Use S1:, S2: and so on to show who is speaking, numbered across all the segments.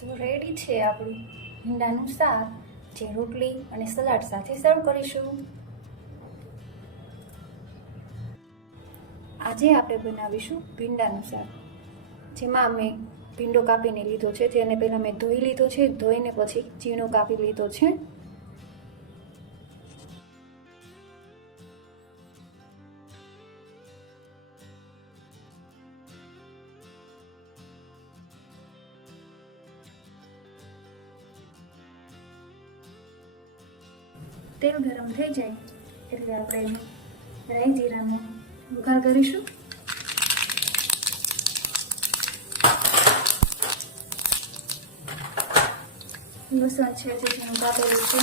S1: તો રેડી છે આપણું ભીંડાનું શાક, જે રોટલી અને સલાડ સાથે સર્વ કરીશું. આજે આપણે બનાવીશું ભીંડાનું શાક. જેમાં મેં ભીંડો કાપીને લીધો છે તેને પહેલાં મેં ધોઈ લીધો છે, ધોઈને પછી ઝીણો કાપી લીધો છે. તેલ ગરમ થઈ જાય એટલે આપણે રાઈ જીરાનો વઘાર કરીશું. લસણ છે જે કાપેલું છે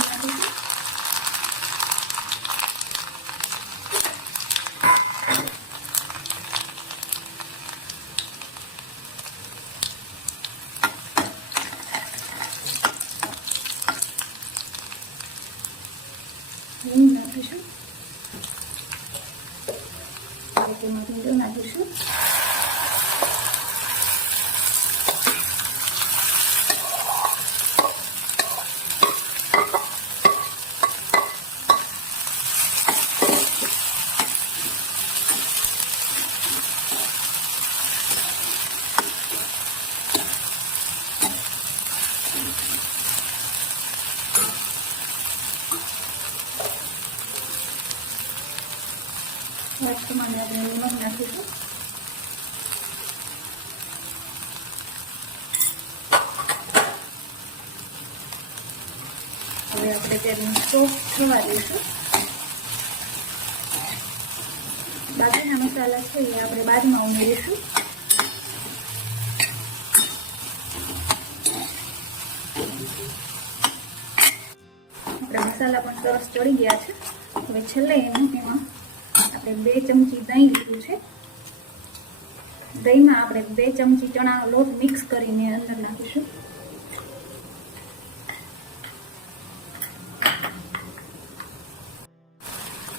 S1: હિંગ નાખીશું હવે તેમાં નાખીશું આપણે નિમક નાખીશું હવે આપણે તેનું સોફ્ટ થવા દઈશું બાકીના મસાલા છે એ આપણે બાદમાં ઉમેરીશું આપણા મસાલા પણ સરસ ચડી ગયા છે. હવે છેલ્લે એનું એમાં આપણે બે ચમચી દહીં લીધું છે. દહીંમાં આપણે બે ચમચી ચણાનો લોટ મિક્સ કરીને અંદર નાખીશું.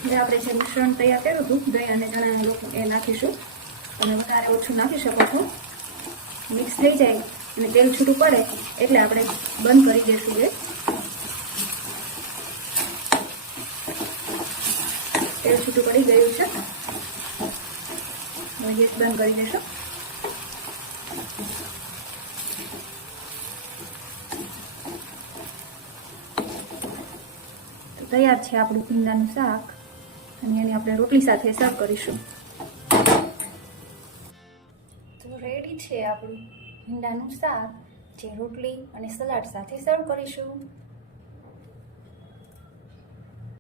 S1: હવે આપણે જે મિશ્રણ તૈયાર કર્યું હતું, દહીં અને ચણાનો લોટ એ નાખીશું. તમે વધારે ઓછું નાખી શકો છો. મિક્સ થઈ જાય અને તેલ છૂટું પડે એટલે આપણે બંધ કરી દઈશું એ. તેલ છૂટું પડી ગયું છે. હવે ગેસ બંધ કરી દેશો. તો તૈયાર છે આપણું ભીંડાનું શાક. અને એને આપણે રોટલી સાથે સર્વ કરીશું. તો રેડી છે આપણું ભીંડાનું શાક. જે રોટલી અને સલાડ સાથે સર્વ કરીશું.